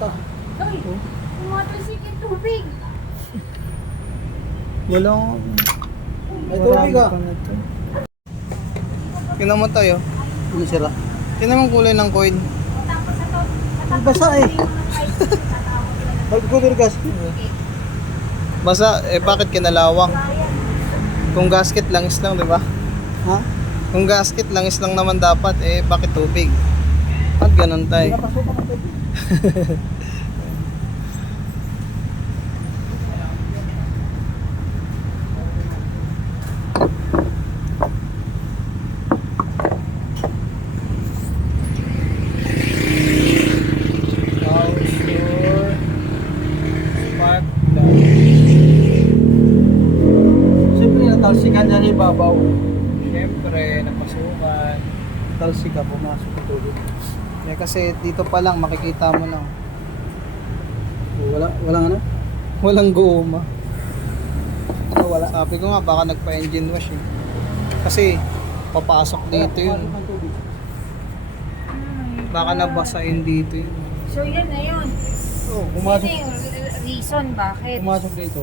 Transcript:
basta. Ay, tumatalsik yung tubig. Walang... May tubig ah. Tingnan mo tayo. Ano sira? Tingnan mo ang kulay ng coin. Tapos ito, Ang basa eh. Mag-cover gas. Basta, bakit kinalawang? Kung gasket langis lang, di ba? Ha? Kung gasket langis lang naman dapat, bakit tubig? At ganun tayo. Pinapasukan ang tubig. Spark Siyempre, natalsikan niya yung ibabaw. Siyempre, napasukan. Talsika, pumasok ang tubig. Kasi dito pa lang, makikita mo na. Walang ano? Walang guma. Wala. Sabi ko nga, baka nagpa-engine wash eh. Kasi, papasok dito yun. Pumasok ang tubig. Baka nabasahin dito yun. So yun na yun. Oo, Ano pumasok. yung reason bakit? Pumasok dito.